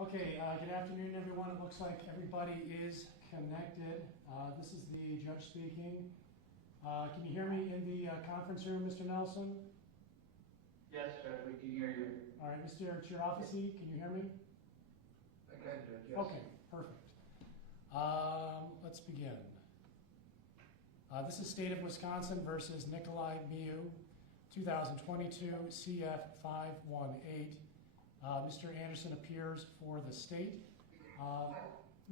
Okay, good afternoon, everyone. It looks like everybody is connected. This is the judge speaking. Can you hear me in the conference room, Mr. Nelson? Yes, Judge, we can hear you. All right, Mr. Chirafisi, can you hear me? I can, Judge, yes. Okay, perfect. Let's begin. This is State of Wisconsin versus Nicolae Miu, 2022 CF 518. Mr. Anderson appears for the state.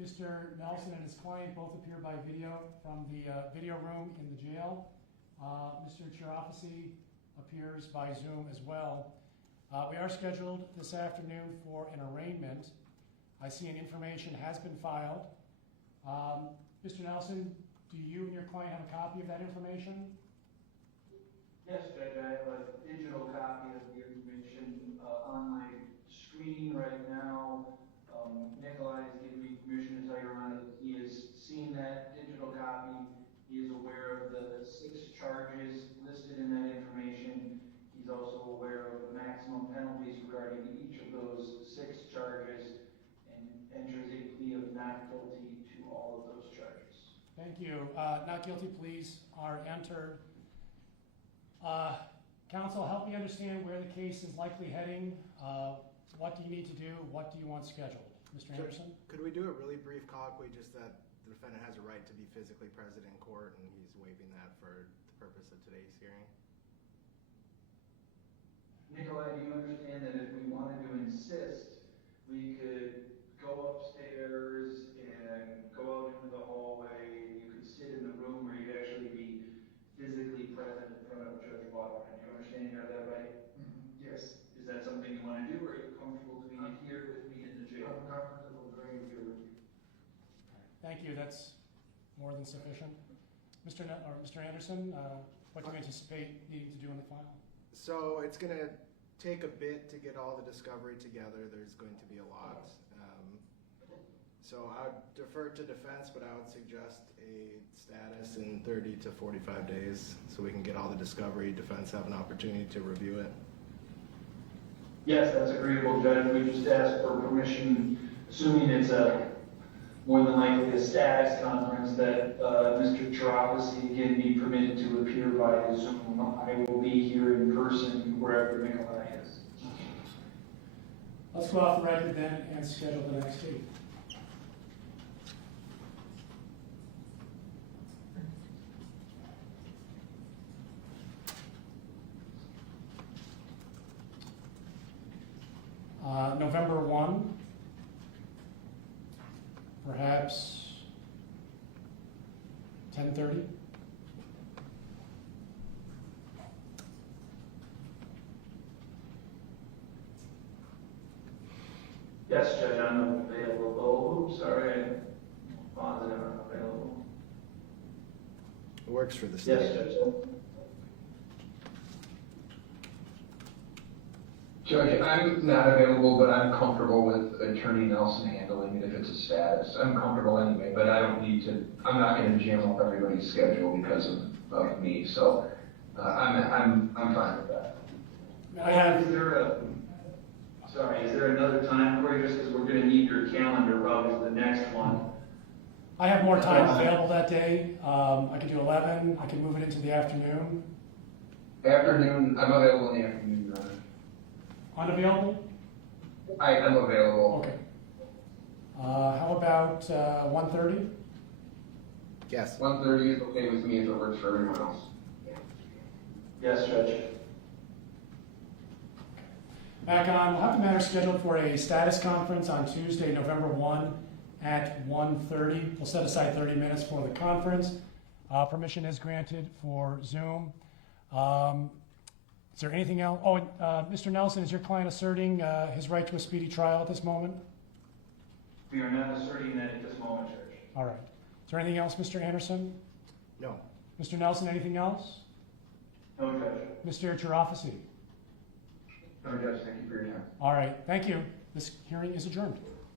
Mr. Nelson and his client both appear by video from the video room in the jail. Mr. Chirafisi appears by Zoom as well. We are scheduled this afternoon for an arraignment. I see an information has been filed. Mr. Nelson, do you and your client have a copy of that information? Yes, Judge, I have a digital copy of the information on my screen right now. Nicolae has given me permission to tell Your Honor that he has seen that digital copy. He is aware of the 6 charges listed in that information. He's also aware of the maximum penalties regarding each of those 6 charges and enters a plea of not guilty to all of those charges. Thank you. Not guilty pleas are entered. Counsel, help me understand where the case is likely heading. What do you need to do? What do you want scheduled? Mr. Anderson? Could we do a really brief colloquy, just that the defendant has a right to be physically present in court, and he's waiving that for the purpose of today's hearing? Nicolae, do you understand that if we wanted to insist, we could go upstairs and go out into the hallway, you could sit in the room where you'd actually be physically present in front of Judge Walker? Do you understand you have that right? Mm-hmm. Yes. Is that something you want to do, or are you comfortable doing it here with me in the jail? I'm comfortable doing it here with you. Thank you. That's more than sufficient. Mr. Anderson, what do you anticipate needing to do in the file? So it's going to take a bit to get all the discovery together. There's going to be a lot. So I would defer to defense, but I would suggest a status in 30 to 45 days so we can get all the discovery. Defense have an opportunity to review it. Yes, that's agreeable, Judge. We just asked for permission, assuming it's more than likely a status conference, that Mr. Chirafisi again be permitted to appear via Zoom. I will be here in person wherever Nicolae is. Let's go off the record then and schedule the next date. November 1, perhaps 10:30. Yes, Judge, I'm available. Oops, sorry, I'm positive I'm available. It works for the state. Yes, Judge. Judge, I'm not available, but I'm comfortable with Attorney Nelson handling it if it's a status. I'm comfortable anyway, but I don't need to, I'm not going to jam up everybody's schedule because of me, so I'm fine with that. Is there another time for you, just because we're going to need your calendar probably for the next one? I have more time available that day. I could do 11. I can move it into the afternoon. Afternoon, I'm available in the afternoon, Your Honor. Unavailable? I'm available. Okay. How about 1:30? Yes. 1:30 is okay with me if it works for everyone else. Yes, Judge. Back on, we'll have the matter scheduled for a status conference on Tuesday, November 1 at 1:30. We'll set aside 30 minutes for the conference. Permission is granted for Zoom. Is there anything else? Oh, Mr. Nelson, is your client asserting his right to a speedy trial at this moment? We are not asserting that at this moment, Judge. All right. Is there anything else, Mr. Anderson? No. Mr. Nelson, anything else? No, Judge. Mr. Chirafisi? No, Judge, thank you for your time. All right. Thank you. This hearing is adjourned.